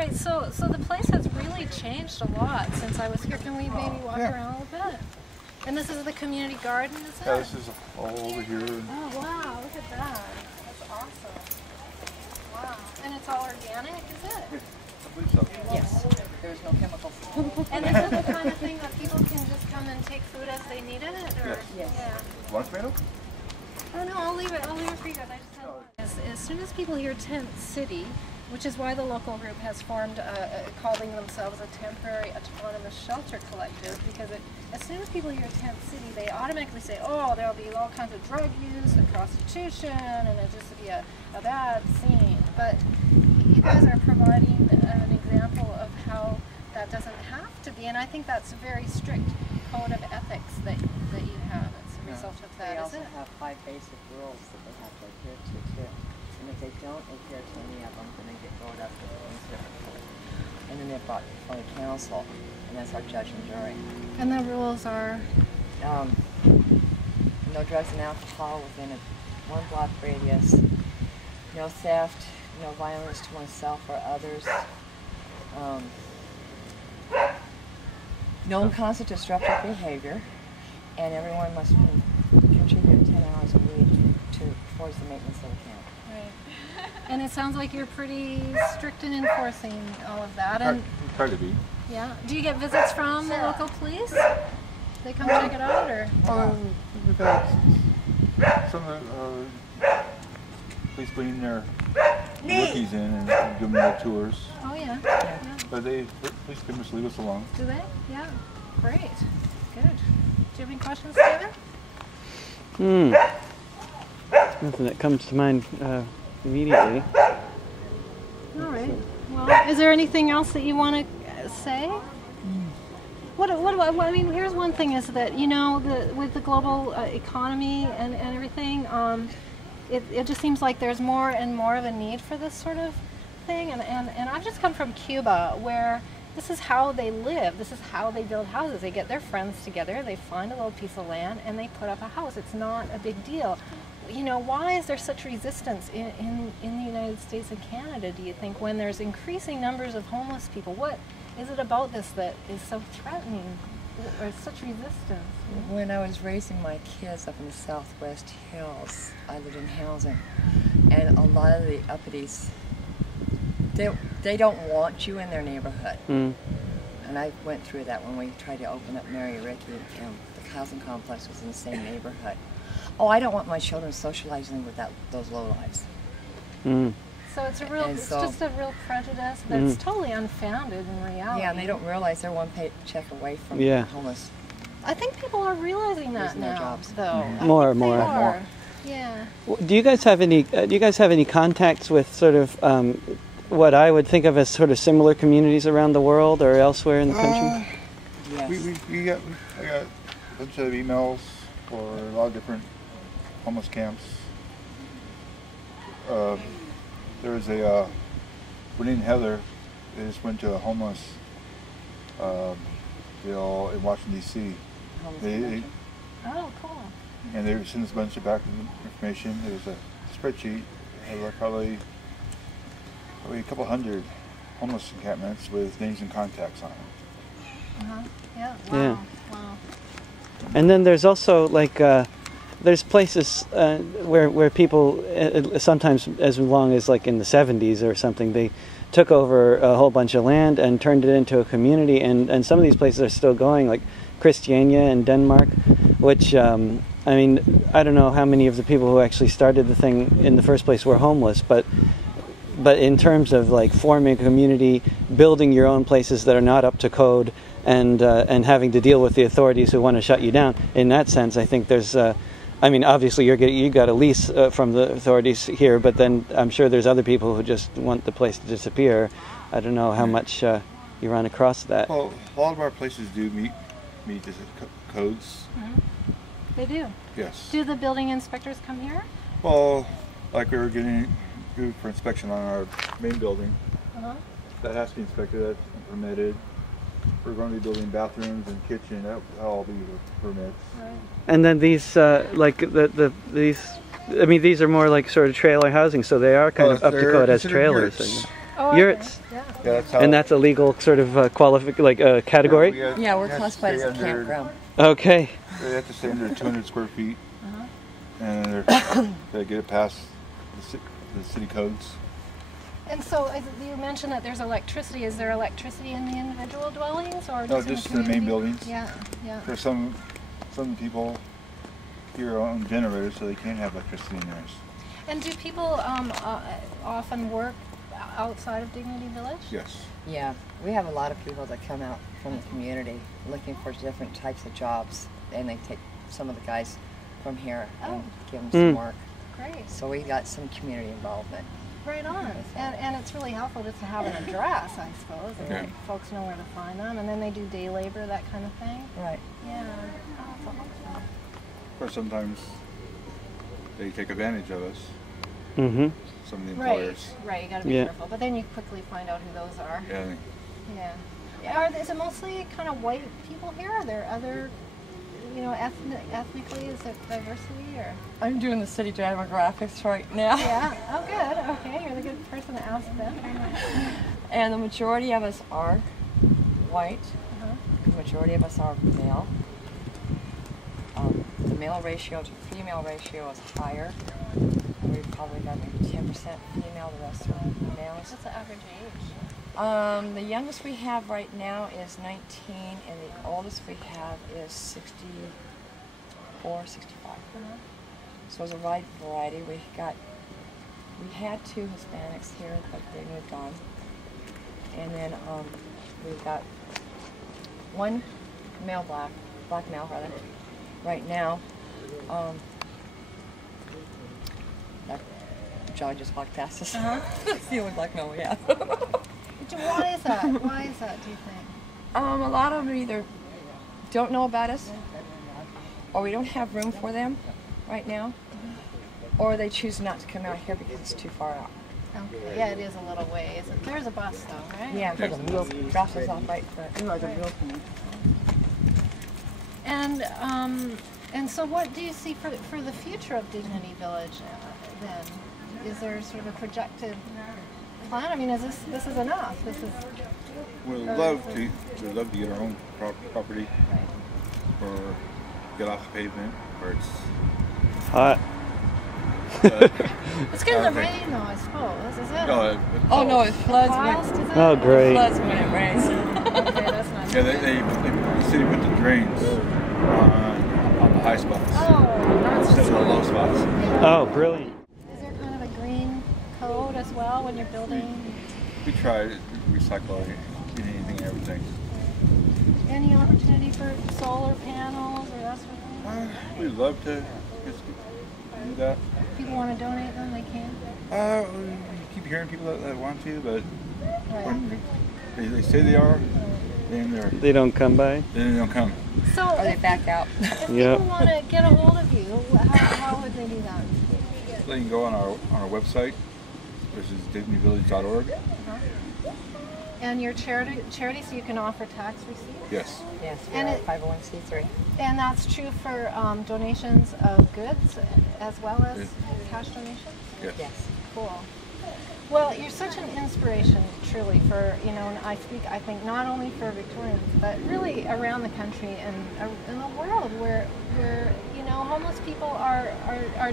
right, so the place has really changed a lot since I was here. Can we maybe walk around a little bit? And this is the community garden, is it? Yeah, this is all over here. Oh wow, look at that. That's awesome. Wow. And it's all organic, is it? I believe so. Yes. There's no chemicals. And is it the kind of thing that people can just come and take food as they need it? Or? Yes. Yeah. Want a tomato? Oh no, I'll leave it. I'll leave it for you guys. I just had one. As soon as people hear Tent City, which is why the local group has formed, calling themselves a temporary autonomous shelter collective, because as soon as people hear Tent City, they automatically say, oh, there'll be all kinds of drug use and prostitution, and it'll just be a bad scene. But you guys are providing an example of how that doesn't have to be, and I think that's a very strict code of ethics that you have as a result of that, They is also it? have 5 basic rules that they have to adhere to too. And if they don't adhere to any of them, then they get voted up to the court. And then they're brought before the council, and that's our judge and jury. And the rules are? No drugs and alcohol within a 1 block radius, no theft, no violence to oneself or others, no constant disruptive behavior, and everyone must contribute 10 hours a week towards the maintenance of the camp. Right. And it sounds like you're pretty strict in enforcing all of that. And Try to be. yeah. Do you get visits from the local police? They come check it out, or? We've had some of the police bringing their rookies in and give them their tours. Oh yeah. Yeah. But the police pretty much leave us alone. Do they? Yeah. Great. Good. Do you have any questions, David? Nothing that comes to mind immediately. All right. Well, is there anything else that you want to say? What I mean, here's one thing is that, you know, with the global economy and everything, it just seems like there's more and more of a need for this sort of thing. And I've just come from Cuba, where this is how they live. This is how they build houses. They get their friends together, they find a little piece of land, and they put up a house. It's not a big deal. You know, why is there such resistance in the United States and Canada, do you think, when there's increasing numbers of homeless people? What is it about this that is so threatening, or such resistance? When I was raising my kids up in the Southwest Hills, I lived in housing, and a lot of the uppities, they don't want you in their neighborhood. And I went through that when we tried to open up Mary Ricky, and the housing complex was in the same neighborhood. Oh, I don't want my children socializing with those lowlives. So it's just a real prejudice that's totally unfounded in reality. Yeah, and they don't realize they're 1 paycheck away from homeless. I think people are realizing that Losing their now, jobs. though. More. Yeah. Do you guys have any contacts with sort of what I would think of as sort of similar communities around the world or elsewhere in the country? Yes. I got a bunch of emails for a lot of different homeless camps. There was Winnie and Heather. They just went to a homeless deal in Washington D.C. Oh, cool. And they sent us a bunch of back information. It was a spreadsheet of probably a couple hundred homeless encampments with names and contacts on it. Yeah. Yeah. Wow. And then there's also like there's places where people sometimes as long as like in the 70s or something, they took over a whole bunch of land and turned it into a community, and some of these places are still going, like Christiania in Denmark, which I mean, I don't know how many of the people who actually started the thing in the first place were homeless, but in terms of like forming a community, building your own places that are not up to code, and having to deal with the authorities who want to shut you down, in that sense, I think there's I mean, obviously you got a lease from the authorities here, but then I'm sure there's other people who just want the place to disappear. I don't know how much you run across that. Well, a lot of our places do meet the codes. They do? Yes. Do the building inspectors come here? Well, like we were getting due for inspection on our main building. That has to be inspected, that's permitted. We're going to be building bathrooms and kitchen, that'll all be with permits. Right. And then these, like these, I mean, these are more like sort of trailer housing, so they are kind of up to code as trailers. Oh, yurts. okay. Yeah. Yeah, that's how. And that's a legal sort of category? Yeah, we're you have to classified as stay a campground. Okay. They have to stay under 200 square feet, and they get it past the city codes. And so you mentioned that there's electricity. Is there electricity in the individual dwellings, or No, just just in the the main community? buildings. Yeah, yeah. There's some people here own generators, so they can't have electricity in theirs. And do people often work outside of Dignity Village? Yes. Yeah, we have a lot of people that come out from the community looking for different types of jobs, and they take some of the guys from here and give them some work. Great. So we got some community involvement. Right on. And it's really helpful just to have an address, I suppose, and Yeah. that folks know where to find them. And then they do day labor, that kind of thing. Right. Yeah. Oh, that's awesome. Or sometimes they take advantage of us, Mm-hmm. some of the Right, employers. right. You got to be Yeah. careful. But then you quickly find out who those are. Yeah. Yeah. Is it mostly kind of white people here? Are there other, ethnically, is it diversity or? I'm doing the city demographics right now. Yeah. Oh, good. Okay, you're the good person to ask them. And the majority of us are white. Uh-huh. The majority of us are male. The male ratio to female ratio is higher. We've probably got maybe 10% female, the rest are males. What's the average age? The youngest we have right now is 19, and the oldest we have is 64, 65. So it's a wide variety. We had 2 Hispanics here, but they moved on. And then we've got 1 male black male rather. Right now, that John just walked past us. That's the only black male we have. Why is that? Why is that, do you think? A lot of them either don't know about us, or we don't have room for them right now, or they choose not to come out here because it's too far out. Okay. Yeah, it is a little ways. There's a bus though, right? Yeah, because the wheels drops us off right front. And so what do you see for the future of Dignity Village then? Is there sort of a projected plan? I mean, is this is enough? This is We'd love to get our own property, or get off the pavement, where it's Hot. it's getting the rain though, I suppose, is it? no, Oh no, it floods Fast, when is it? Oh, great. it rains. Okay, that's not yeah, the city put the drains on the high spots Oh, that's instead of the low spots. Oh, brilliant. Is there kind of a green code as well when you're building? We try to recycle anything and everything. Any opportunity for solar panels or that sort of thing? We'd love to just do that. People want to donate them, they can. We keep hearing people that want to, but Right. when they say they are, then They don't come by? they don't come. So Or they if back out. Yep. people want to get a hold of you, how would they do that? They can go on our website, which is dignityvillage.org. And your charity, so you can offer tax receipts? Yes. Yes, And we're it- 501c3. And that's true for donations of goods as well as Yes. cash donations? Yes. Yes. Cool. Well, you're such an inspiration, truly, for, and I speak, I think, not only for Victorians, but really around the country and in the world where homeless people are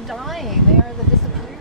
dying. They are the disappearing